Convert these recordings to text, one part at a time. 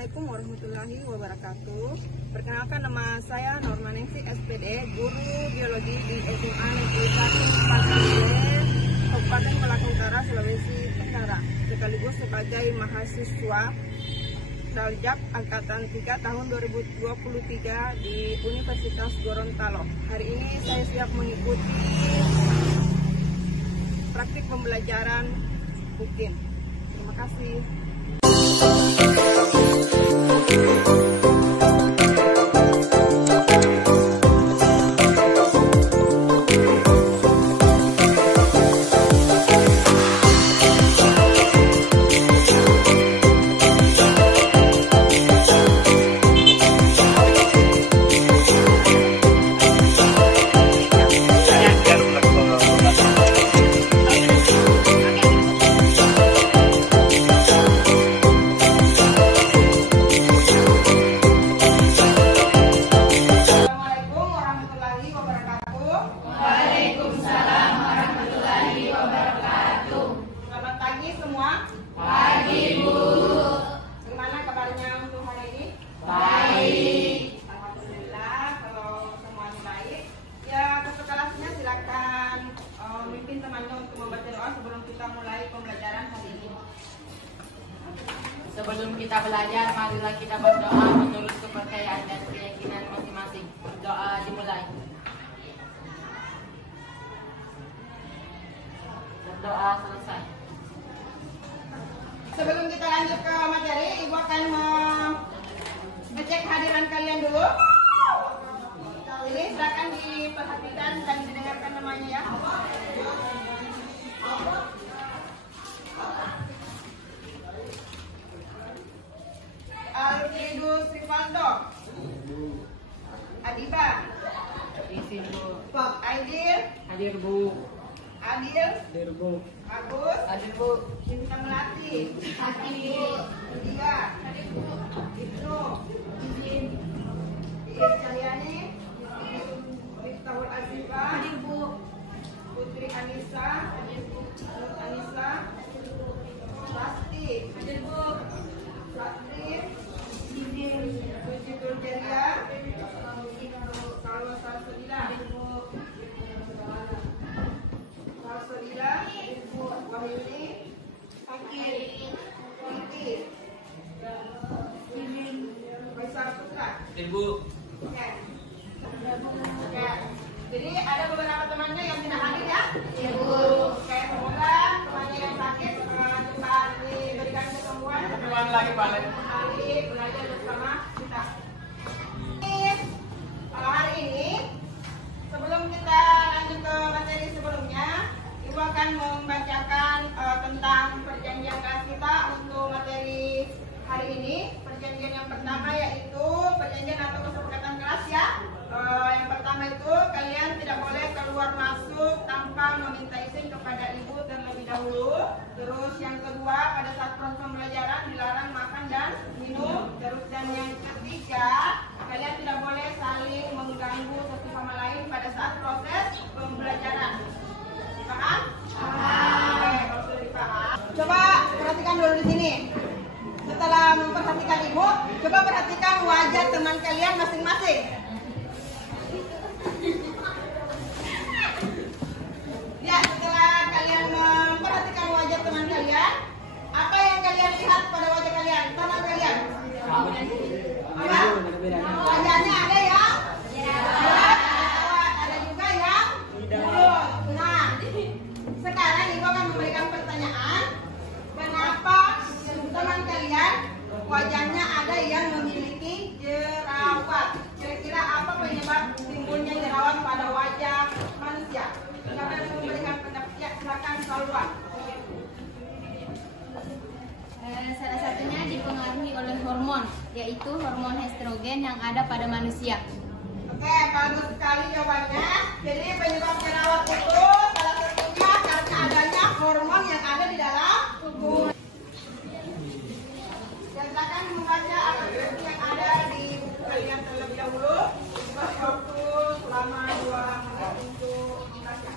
Assalamualaikum warahmatullahi wabarakatuh. Perkenalkan, nama saya Normanengsi SPD, guru biologi di SMA Negeri 1 Pasir, Kabupaten Malaka Utara, Sulawesi Tenggara, sekaligus sebagai mahasiswa Daljak Angkatan 3 tahun 2023 di Universitas Gorontalo. Hari ini saya siap mengikuti praktik pembelajaran UKIM. Terima kasih. Sebelum kita belajar, marilah kita berdoa menurut kepercayaan dan keyakinan masing-masing. Doa dimulai. Berdoa selesai. Sebelum kita lanjut ke materi, Ibu akan ngecek hadiran kalian dulu. Ini silakan diperhatikan dan didengarkan namanya ya. Alfredus Rivaldo, Adiba, Isi Bu. Aidil, Hadir Bu. Adil, Hadir Bu. Agus, Hadir Bu. Cinta Melati, Hadir, Dia, Hadir Bu, Ibnu, Izin, Cahyani, Miftahul Azifa, Hadir Bu, Putri Anissa, Hadir Bu, Nur Anissa, Pasti, Hadir Bu, Satri, Suci Turgeria, Salwa Salsodila, Wahyudi, Fakir, Kunti, Faisal Putra. Ibu. Oke. Jadi ada beberapa temannya yang tidak hadir ya. Ibu. Oke, semoga temannya yang sakit cepat diberikan kesembuhan. Teman lagi balik. Hari belajar bersama kita. Kalau hari ini, sebelum kita lanjut ke materi sebelumnya, Ibu akan membacakan tentang perjanjian kelas kita untuk materi hari ini. Perjanjian yang pertama yaitu perjanjian atau kesepakatan kelas ya. Yang pertama itu kalian tidak boleh keluar masuk tanpa meminta izin kepada ibu terlebih dahulu. Terus yang kedua, pada saat proses pembelajaran dilarang makan dan minum. Terus dan yang ketiga, kalian tidak boleh saling mengganggu satu sama lain pada saat proses pembelajaran. Paham? Paham. Oke, kalau sudah dipaham. Coba perhatikan dulu di sini. Setelah memperhatikan ibu, coba perhatikan wajah teman kalian masing-masing. Ya, setelah kalian memperhatikan wajah teman kalian, apa yang kalian lihat pada wajah kalian, teman kalian? Apa? Wajahnya ada yang cerah, ada juga yang buruk. Nah, sekarang ibu akan memberikan pertanyaan, kenapa teman kalian wajahnya ada yang memiliki jerawat? Kira-kira apa penyebab timbulnya jerawat pada wajah manusia? Siapa yang memberikan pendapat? Ya, silakan Salwa. Salah satunya dipengaruhi oleh hormon, yaitu hormon estrogen yang ada pada manusia. Oke, bagus sekali jawabannya. Jadi penyebab jerawat itu salah satunya karena adanya hormon yang ada di dalam tubuh. Dan silakan membaca apa yang ada di buku kalian terlebih dahulu. Waktu selama 2 menit untuk membaca.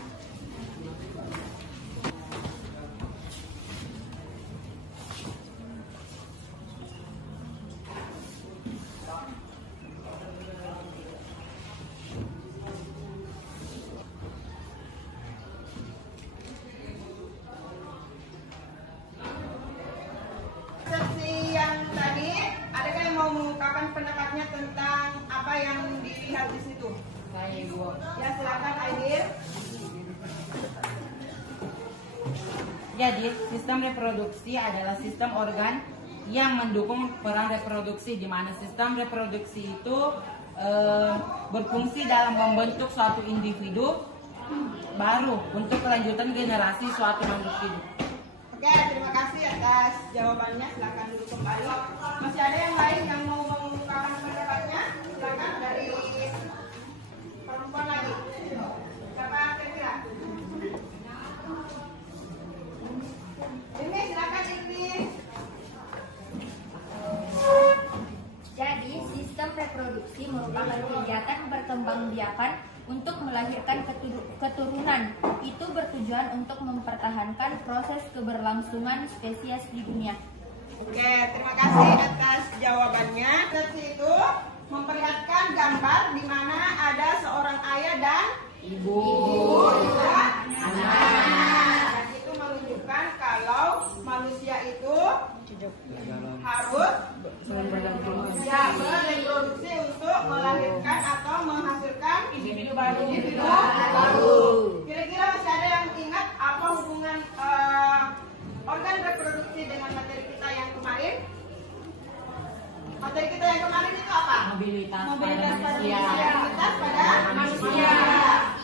Ibu. Ya, silakan Aidil. Jadi, sistem reproduksi adalah sistem organ yang mendukung peran reproduksi, di mana sistem reproduksi itu berfungsi dalam membentuk suatu individu baru untuk kelanjutan generasi suatu makhluk hidup. Oke, terima kasih atas jawabannya. Silakan duduk kembali. Masih ada yang lain yang mau mengungkapkan pendapatnya? Silakan dari perempuan lagi. Siapa kira-kira? Ini silakan ini. Jadi, sistem reproduksi merupakan kegiatan perkembangbiakan untuk melahirkan keturunan. Itu bertujuan untuk mempertahankan proses keberlangsungan spesies di dunia. Oke, terima kasih atas jawabannya. Seperti itu memperlihatkan gambar di mana ada seorang ayah dan Ibu. dan anak. Dan itu menunjukkan kalau manusia itu harus bereproduksi untuk melahirkan atau menghasilkan individu baru. Kira-kira masih ada yang ingat apa hubungan organ reproduksi dengan materi kita yang kemarin? Materi kita yang kemarin itu apa? Mobilitas pada Mobilitas manusia. pada manusia.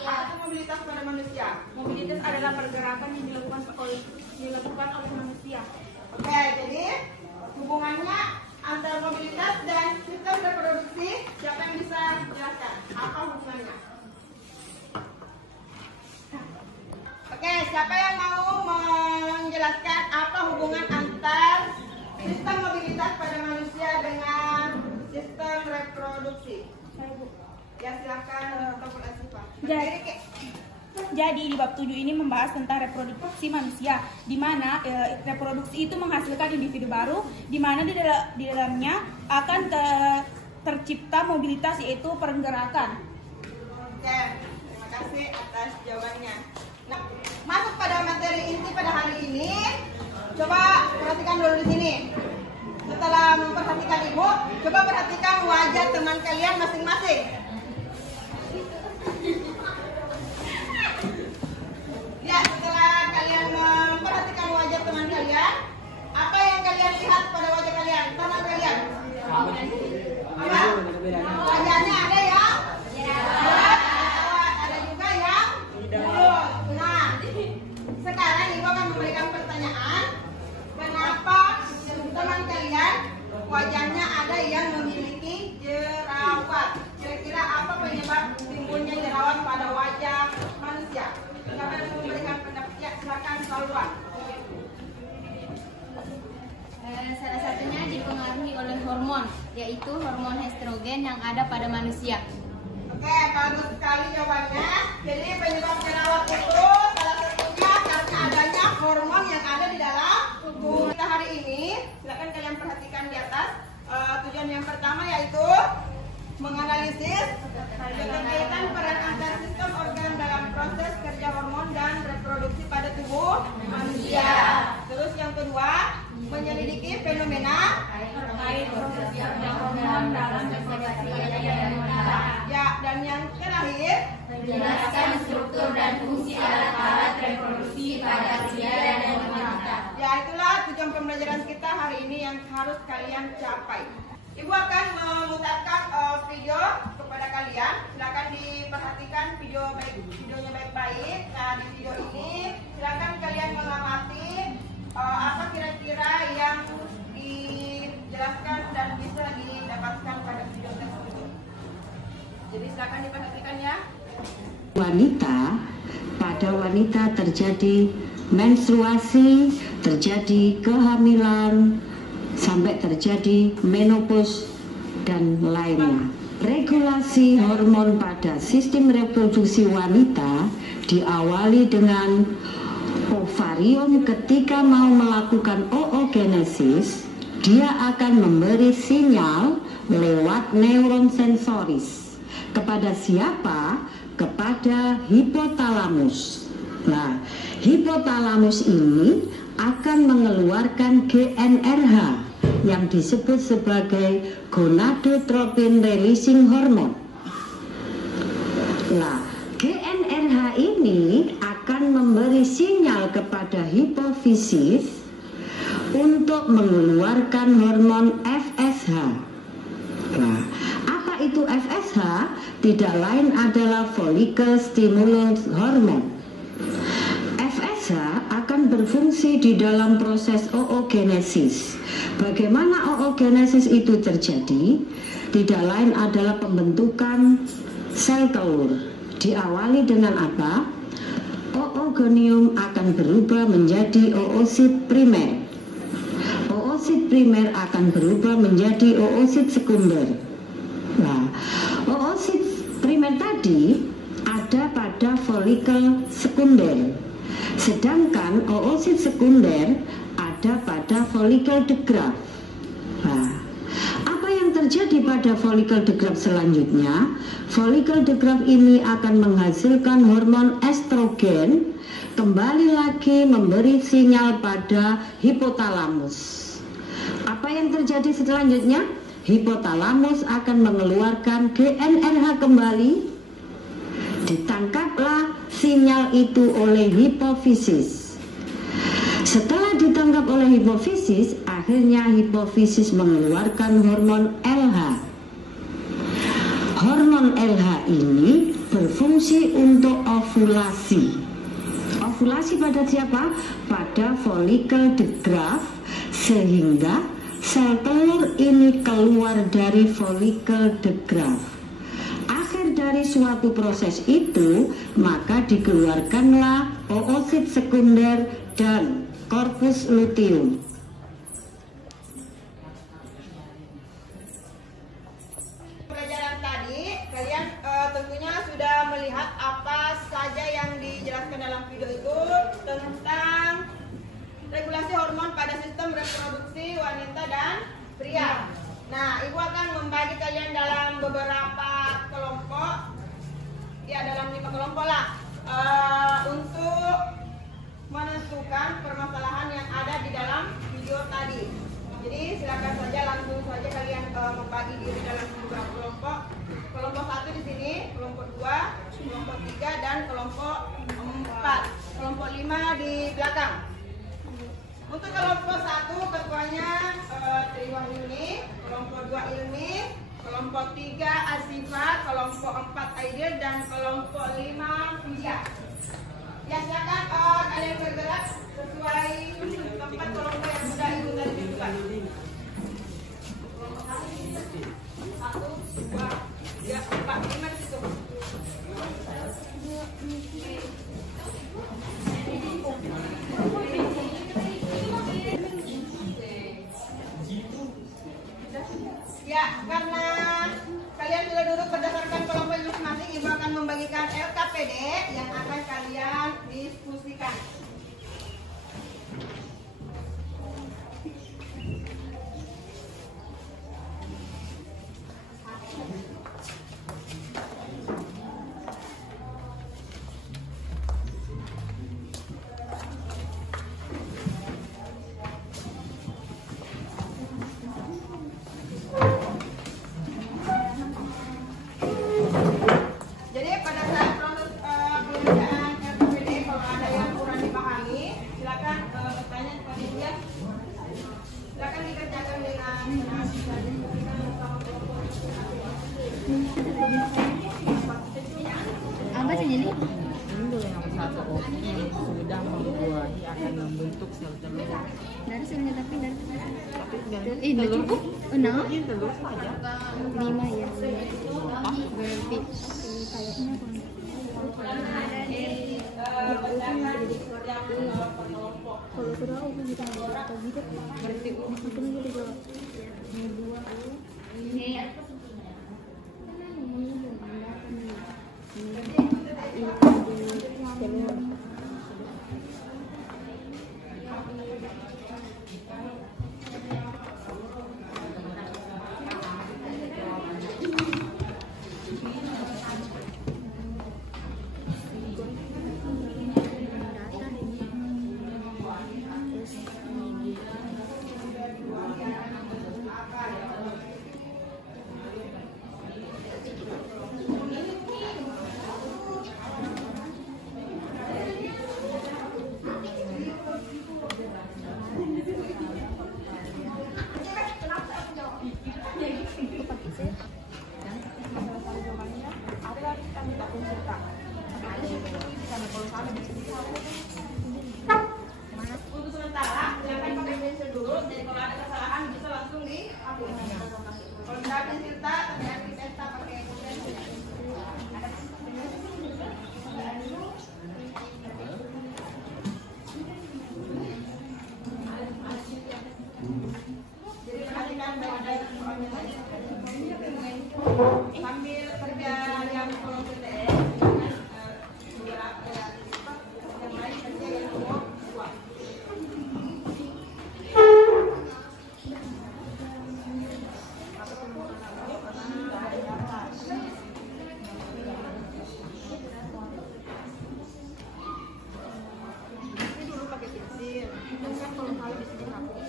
Apa itu mobilitas pada manusia? Mobilitas adalah pergerakan yang dilakukan oleh manusia. Oke, jadi hubungannya antara mobilitas dan sistem reproduksi, siapa yang bisa jelaskan? Apa hubungannya? Oke, siapa yang mau menjelaskan apa hubungan antar sistem mobilitas pada manusia dengan sistem reproduksi? Ya, silakan Dr. Asifa. Jadi di bab 7 ini membahas tentang reproduksi manusia, di mana reproduksi itu menghasilkan individu baru, di mana di dalamnya akan tercipta mobilitas, yaitu pergerakan. Oke, terima kasih atas jawabannya. Nah, masuk pada materi inti pada hari ini. Coba perhatikan dulu di sini. Setelah memperhatikan ibu, coba perhatikan wajah teman kalian masing-masing. Ya, setelah kalian memperhatikan wajah teman kalian, apa yang kalian lihat pada wajah kalian, teman kalian? Apa? Wajahnya ada yang jelas, ada juga yang mulus. Nah, sekarang ibu akan memberikan pertanyaan. Kenapa teman kalian wajahnya ada yang memiliki jerawat? Kira-kira apa penyebab timbulnya jerawat pada wajah manusia? Siapa yang memberikan pendapat? Ya, silakan Salwan. Salah satunya dipengaruhi oleh hormon, yaitu hormon estrogen yang ada pada manusia. Oke, bagus sekali jawabannya. Jadi penyebab jerawat itu salah satunya karena adanya hormon yang ada di dalam tubuh kita hari ini. Silakan kalian perhatikan di atas. Tujuan yang pertama yaitu menganalisis keterkaitan peran antar sistem organ dalam proses kerja hormon dan reproduksi pada tubuh manusia. Terus yang kedua, menyelidiki fenomena Terkait proses kerja hormon dalam reproduksi ya, dan yang terakhir Menjelaskan struktur dan fungsi alat-alat reproduksi pada pria dan wanita. ya, itulah tujuan pembelajaran kita hari ini yang harus kalian capai. Ibu akan memutarkan video kepada kalian. Silakan diperhatikan videonya baik-baik. Nah, di video ini silakan kalian mengamati apa kira-kira yang dijelaskan dan bisa didapatkan pada video tersebut. Jadi silakan diperhatikan ya. Pada wanita terjadi menstruasi, terjadi kehamilan, sampai terjadi menopause dan lainnya. Regulasi hormon pada sistem reproduksi wanita diawali dengan ovarium. Ketika mau melakukan oogenesis, dia akan memberi sinyal lewat neuron sensoris. Kepada siapa? Kepada hipotalamus. Nah, hipotalamus ini akan mengeluarkan GnRH yang disebut sebagai gonadotropin releasing hormone. Nah, GnRH ini akan memberi sinyal kepada hipofisis untuk mengeluarkan hormon FSH. Nah, apa itu FSH? Tidak lain adalah follicle stimulus hormone. FSH akan berfungsi di dalam proses oogenesis. Bagaimana oogenesis itu terjadi? Tidak lain adalah pembentukan sel telur. Diawali dengan apa? Oogonium akan berubah menjadi oosit primer. Oosit primer akan berubah menjadi oosit sekunder. Nah, oosit primer tadi ada pada folikel sekunder, sedangkan oosit sekunder ada pada folikel de Graaff. Nah, apa yang terjadi pada folikel de Graaff selanjutnya? Folikel de Graaff ini akan menghasilkan hormon estrogen, kembali lagi memberi sinyal pada hipotalamus. Apa yang terjadi selanjutnya? Hipotalamus akan mengeluarkan GnRH kembali. Ditangkaplah sinyal itu oleh hipofisis. Setelah ditangkap oleh hipofisis, akhirnya hipofisis mengeluarkan hormon LH. Hormon LH ini berfungsi untuk ovulasi. Ovulasi pada siapa? Pada folikel de Graaff, sehingga sel telur ini keluar dari folikel de Graaff. Akhir dari suatu proses itu, maka dikeluarkanlah oosit sekunder dan korpus luteum. Pelajaran tadi, kalian tentunya sudah melihat apa saja yang dijelaskan dalam video itu tentang regulasi hormon pada sistem reproduksi wanita dan pria. Nah, Ibu akan membagi kalian dalam beberapa kelompok, ya dalam 5 kelompok lah, untuk menentukan permasalahan yang ada di dalam video tadi. Jadi silakan saja langsung saja kalian membagi diri dalam beberapa kelompok. Kelompok 1 di sini, kelompok 2, kelompok 3 dan kelompok 4. Kelompok 5 di belakang. Untuk kelompok 1 ketuanya Tri Wahyuni, kelompok 2 Ilmi, kelompok 3 Asifa, kelompok 4 Aidil dan kelompok 5 Fia. Ya silakan kalian bergerak sesuai tempat kelompok yang sudah Ibu tadi tentukan. Kelompok 1, 2, 3, 4, 5 di situ. Ya, karena kalian sudah duduk berdasarkan kelompok masing-masing, Ibu akan membagikan LKPD yang akan kalian diskusikan. Jadi pada saat proses pembacaan LKPD, kalau ada yang kurang dipahami, silakan bertanya kepada dia. Silakan dikerjakan dengan Apa sih ini? Ini sudah membuahi akan membentuk sel telur. Dari sini tapi dari Tapi udah cukup? Enam? telur saja. 5 ya. Berarti kayaknya kalau sudah aku bisa atau gitu berarti maksudnya juga dua ini Untuk sementara, silakan pakai pensil dulu. Jadi kalau ada kesalahan bisa langsung dihapus. Kalau tidak pensil tak, ternyata pesta pakai pensil. Jadi perhatikan baik-baik soalnya sambil kerja yang kolom PDF yang lain kerja yang nomor 2. Ini dulu pakai pensil, kan kalau malu bisa dihapus.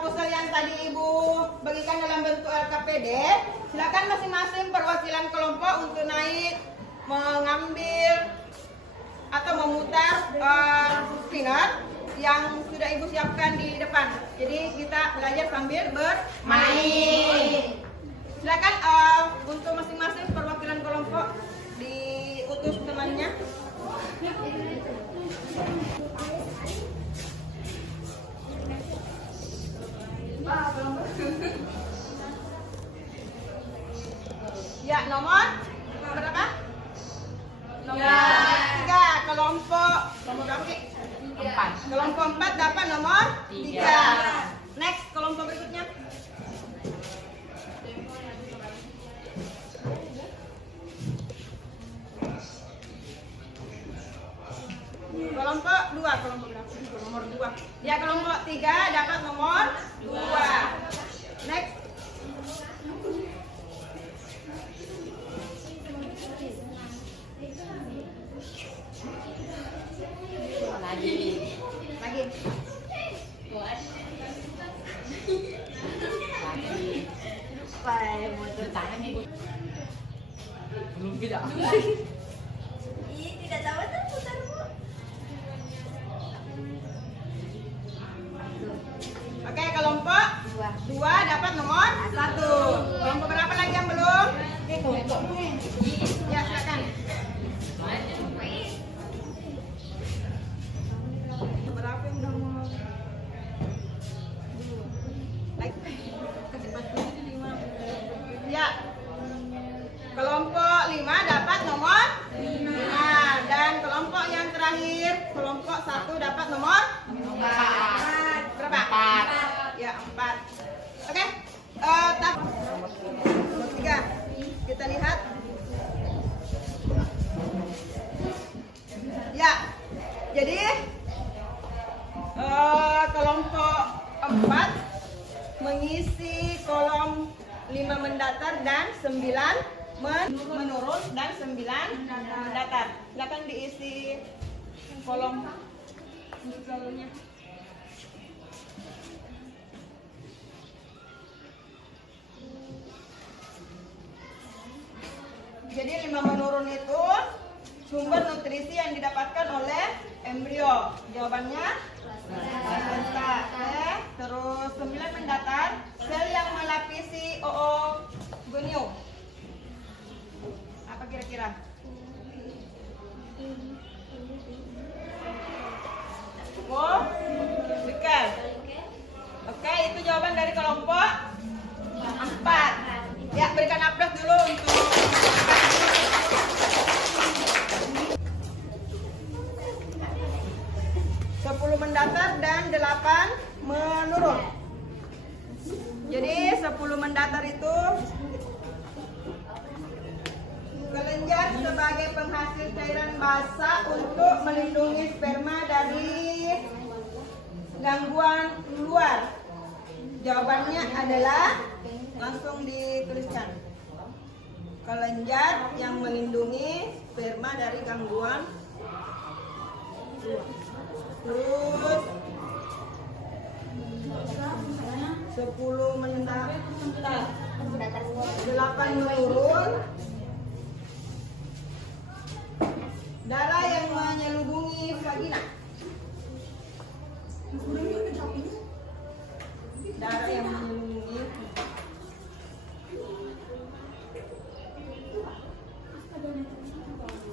Puzzle yang tadi Ibu bagikan dalam bentuk LKPD, silakan masing-masing perwakilan kelompok untuk naik mengambil atau memutar spinner yang sudah Ibu siapkan di depan. Jadi kita belajar sambil bermain. Silakan untuk masing-masing perwakilan kelompok diutus temannya. Ya, nomor berapa? Nomor 3. Kelompok berapa sih? 4. Kelompok 4 dapat nomor 3. Next, kelompok berikutnya. Kelompok 2, kelompok berapa? Nomor 2. Ya, kelompok 3 dapat nomor 2. Next. Lagi. Belum tidak. Tidak tahu tuh putar Bu. Oke, kelompok 2 dapat nomor 1. Kelompok berapa lagi yang belum? Ya, silakan. Berapa yang udah mau? Ya. Kelompok 5 dapat nomor 5 dan kelompok yang terakhir kelompok 1 dapat nomor 4. Berapa? 4. Ya, 4. Oke. Nomor 3. Kita lihat. Ya. Jadi kelompok 4 mengisi kolom 5 mendatar dan 9 menurun dan 9 mendatar. Silakan diisi kolom puzzle-nya. Jadi 5 menurun itu sumber nutrisi yang didapatkan oleh embrio. Jawabannya placenta. Terus 9 mendatar, sel yang melapisi oogonium. Apa kira-kira? Bukan. Oke, itu jawaban dari kelompok 4. Ya, berikan aplaus dulu untuk 10 mendatar dan 8 menurun. Jadi 10 mendatar itu kelenjar sebagai penghasil cairan basah untuk melindungi sperma dari gangguan luar. Jawabannya adalah langsung dituliskan. Kelenjar yang melindungi sperma dari gangguan. Terus 10 mendatar, 8 menurun. Darah yang menyelubungi vagina. Darah yang menyelubungi.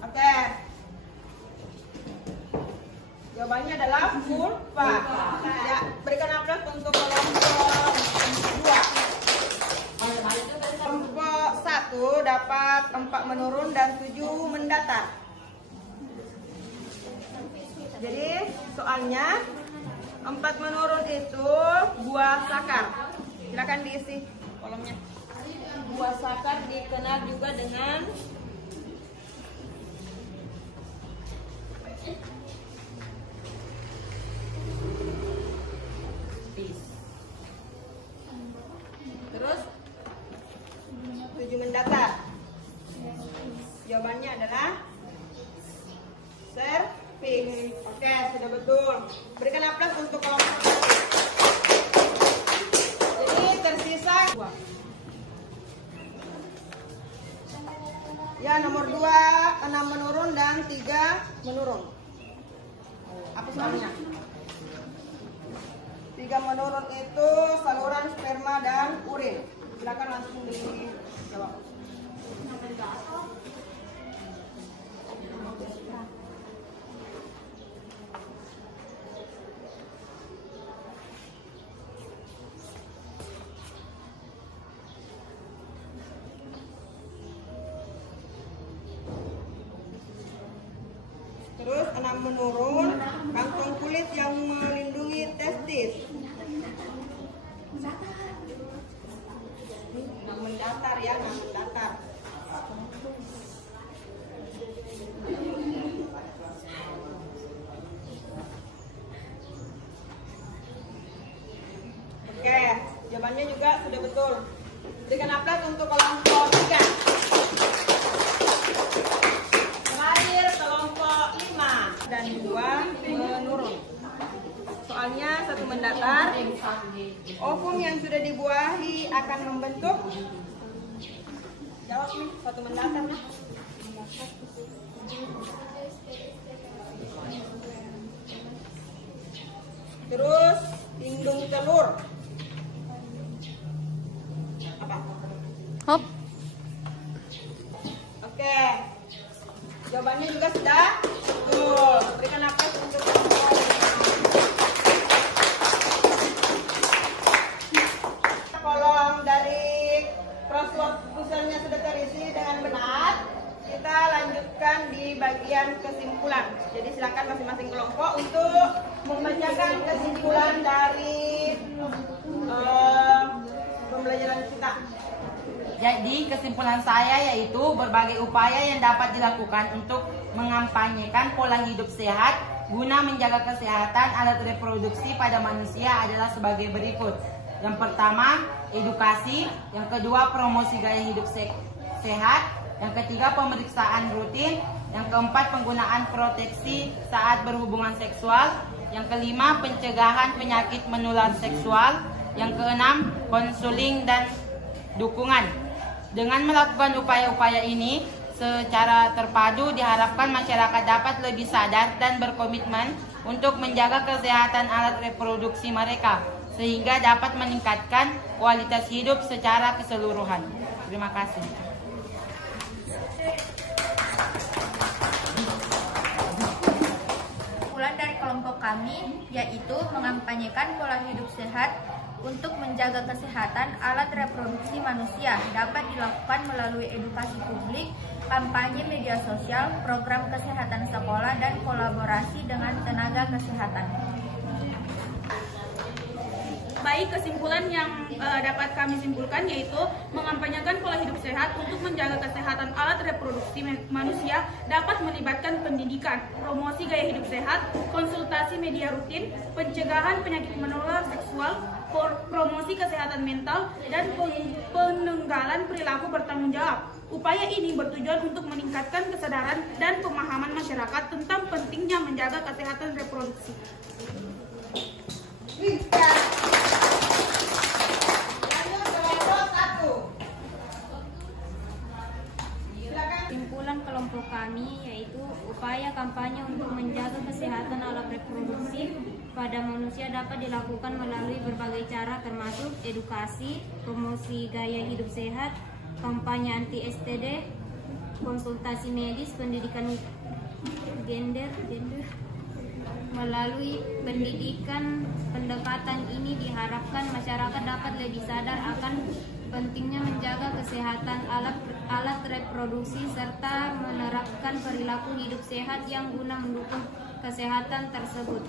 Oke. Jawabannya adalah vulva. Ya, berikan aplaus untuk kelompok 2. Kelompok 1 dapat 4 menurun dan 7 mendatar. Jadi soalnya 4 menurun itu buah sakar. Silakan diisi kolomnya. Buah sakar dikenal juga dengan Peace. terus 7 mendatar. Jawabannya adalah cervix. Oke, sudah betul. Berikan aplaus untuk kelompok 1. Jadi tersisa 2. Ya, nomor 2 6 menurun dan 3 menurun. Apa soalnya? 3 menurun itu saluran sperma dan urin. Silakan langsung dijawab. Terus 6 menurun, kantong kulit yang melindungi testis. 6 mendatar ya, 6 mendatar. Oke, jawabannya juga sudah betul. Berikan aplaus untuk kelompok 3. Terakhir kelompok 5 dan 2 menurun. Soalnya 1 mendatar. Ovum yang sudah dibuahi akan membentuk. Jawab nih, 1 mendatar nah. Terus indung telur. Apa? Hop. Oke. Jawabannya juga sudah betul. Berikan aplaus untuk kelompok 5. Kolom dari crossword puzzle-nya sudah terisi dengan benar. Kita lanjutkan di bagian kesimpulan. Jadi silakan masing-masing kelompok untuk membacakan kesimpulan dari pembelajaran kita. Jadi kesimpulan saya yaitu berbagai upaya yang dapat dilakukan untuk mengampanyekan pola hidup sehat guna menjaga kesehatan alat reproduksi pada manusia adalah sebagai berikut. Yang pertama, edukasi. Yang kedua, promosi gaya hidup sehat. Yang ketiga, pemeriksaan rutin. Yang keempat, penggunaan proteksi saat berhubungan seksual. Yang kelima, pencegahan penyakit menular seksual. Yang keenam, konseling dan dukungan. Dengan melakukan upaya-upaya ini secara terpadu, diharapkan masyarakat dapat lebih sadar dan berkomitmen untuk menjaga kesehatan alat reproduksi mereka, sehingga dapat meningkatkan kualitas hidup secara keseluruhan. Terima kasih. Kesimpulan dari kelompok kami yaitu mengampanyekan pola hidup sehat untuk menjaga kesehatan alat reproduksi manusia dapat dilakukan melalui edukasi publik, kampanye media sosial, program kesehatan sekolah, dan kolaborasi dengan tenaga kesehatan. Baik. Baik, kesimpulan yang dapat kami simpulkan yaitu mengampanyekan pola hidup sehat untuk menjaga kesehatan alat reproduksi manusia dapat melibatkan pendidikan, promosi gaya hidup sehat, konsultasi media rutin, pencegahan penyakit menular seksual, promosi kesehatan mental, dan penanggalan perilaku bertanggung jawab. Upaya ini bertujuan untuk meningkatkan kesadaran dan pemahaman masyarakat tentang pentingnya menjaga kesehatan reproduksi. Kesimpulan kelompok kami yaitu upaya kampanye untuk menjaga kesehatan alat reproduksi pada manusia dapat dilakukan melalui berbagai cara termasuk edukasi, promosi gaya hidup sehat, kampanye anti-STD, konsultasi medis, pendidikan gender. Melalui pendidikan pendekatan ini diharapkan masyarakat dapat lebih sadar akan pentingnya menjaga kesehatan alat reproduksi serta menerapkan perilaku hidup sehat yang guna mendukung kesehatan tersebut.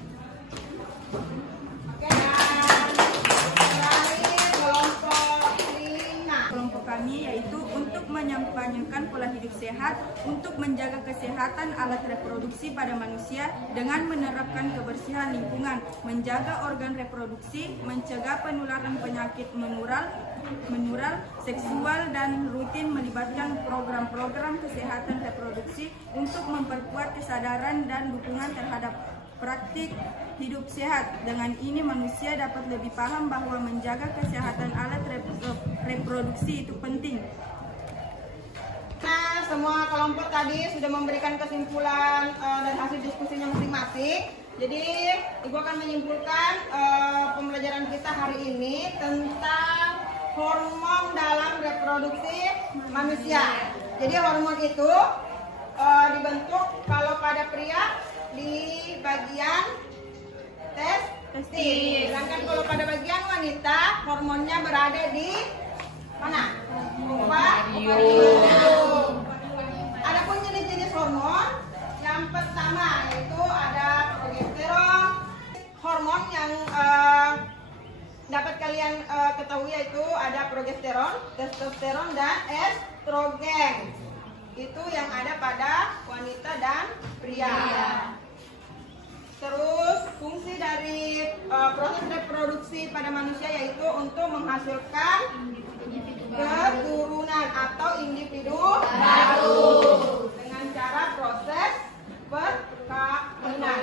Kelompok kami yaitu untuk menyampaikan pola hidup sehat untuk menjaga kesehatan alat reproduksi pada manusia dengan menerapkan kebersihan lingkungan, menjaga organ reproduksi, mencegah penularan penyakit menular, seksual, dan rutin melibatkan program-program kesehatan reproduksi untuk memperkuat kesadaran dan dukungan terhadap praktik hidup sehat. Dengan ini manusia dapat lebih paham bahwa menjaga kesehatan alat reproduksi itu penting. Nah, semua kelompok tadi sudah memberikan kesimpulan dan hasil diskusinya masing-masing. Jadi, Ibu akan menyimpulkan pembelajaran kita hari ini tentang hormon dalam reproduksi manusia. Jadi, hormon itu dibentuk kalau pada pria di bagian testis. Sedangkan kalau pada bagian wanita hormonnya berada di mana? Ovarium. Adapun jenis-jenis hormon, yang pertama yaitu ada progesteron. Hormon yang dapat kalian ketahui yaitu ada progesteron, testosteron, dan estrogen. Itu yang ada pada wanita dan pria. Terus fungsi dari proses reproduksi pada manusia yaitu untuk menghasilkan keturunan atau individu baru dengan cara proses perkawinan.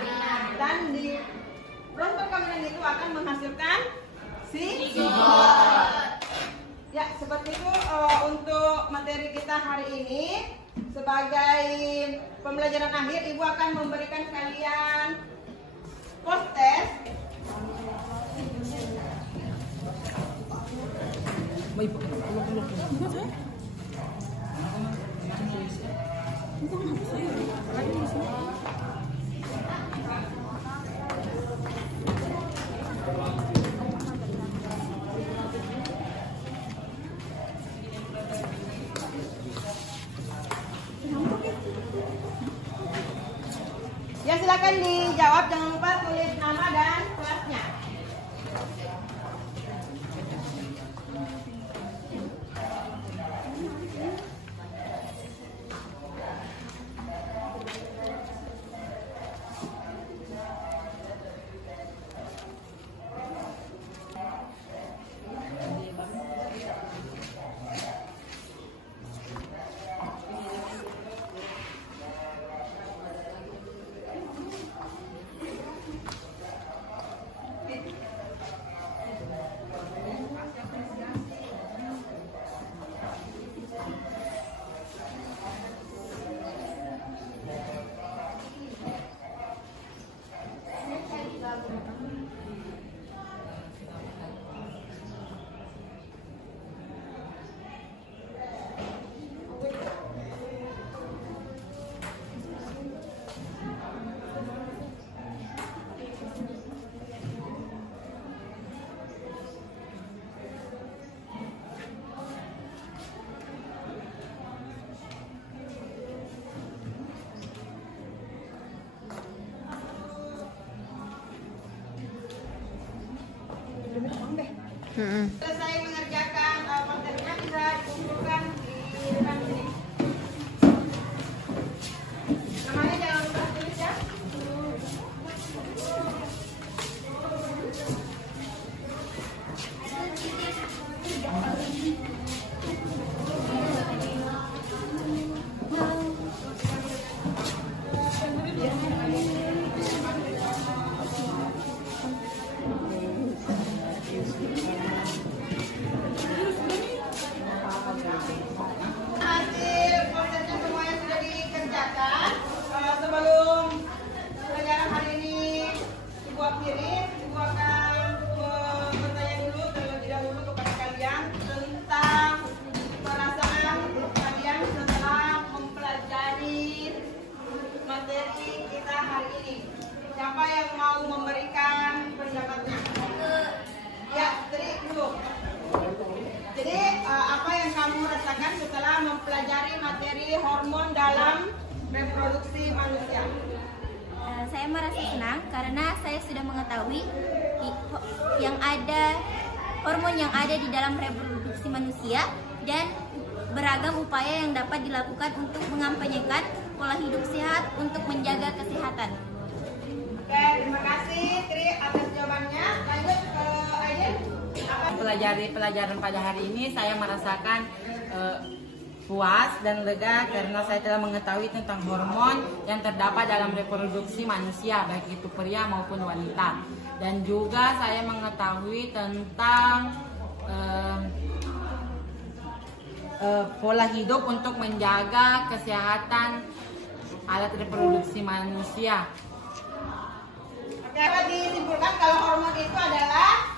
Dan di proses perkawinan itu akan menghasilkan zigot. Ya, seperti itu untuk materi kita hari ini. Sebagai pembelajaran akhir, Ibu akan memberikan kalian post test. Ya, silakan dijawab, jangan lupa tulis nama dan kelasnya. Selesai mengerjakan materinya bisa dikumpulkan di depan sini. Namanya jangan lupa tulis ya. Hasil prosesnya semuanya sudah dikerjakan. Sebelum pelajaran hari ini Ibu akhiri, Ibu akan bertanya dulu terlebih dahulu kepada kalian tentang perasaan kalian setelah mempelajari materi kita hari ini. Siapa yang mau memberikan pendapatnya? Ya, Tri dulu. Jadi apa yang kamu rasakan setelah mempelajari materi hormon dalam reproduksi manusia? Saya merasa senang karena saya sudah mengetahui hormon yang ada di dalam reproduksi manusia dan beragam upaya yang dapat dilakukan untuk mengampanyekan pola hidup sehat untuk menjaga kesehatan. Oke, terima kasih Tri atas jawabannya. Lanjut ke Aiden. Pelajari pelajaran pada hari ini saya merasakan puas dan lega karena saya telah mengetahui tentang hormon yang terdapat dalam reproduksi manusia, baik itu pria maupun wanita. Dan juga saya mengetahui tentang pola hidup untuk menjaga kesehatan alat reproduksi manusia. Oke, dapat disimpulkan kalau hormon itu adalah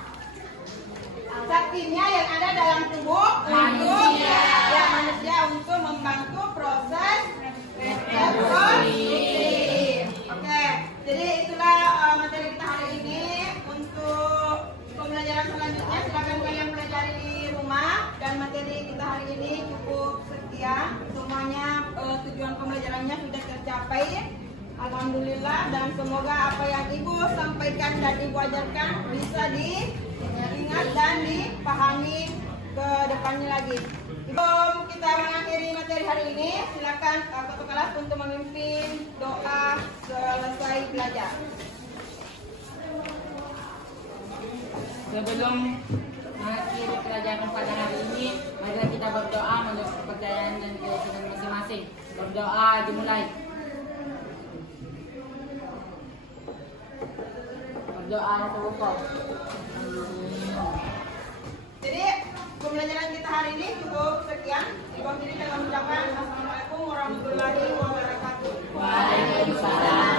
zat kimia yang ada dalam tubuh manusia untuk membantu proses reproduksi. Oke, jadi itulah materi kita hari ini. Untuk pembelajaran selanjutnya silakan kalian pelajari di rumah, dan materi kita hari ini cukup sekian. Semuanya tujuan pembelajarannya sudah tercapai. Alhamdulillah, dan semoga apa yang Ibu sampaikan dan Ibu ajarkan bisa diingat dan dipahami ke depannya lagi. Sebelum kita mengakhiri materi hari ini, silakan ketua kelas untuk memimpin doa selesai belajar. Sebelum mengakhiri pelajaran pada hari ini, mari kita berdoa menurut kepercayaan dan keyakinan masing-masing. Berdoa dimulai. Berdoa terbuka. Jadi pembelajaran kita hari ini cukup sekian. Ibu akhiri dengan mengucapkan Assalamualaikum warahmatullahi wabarakatuh. Waalaikumsalam.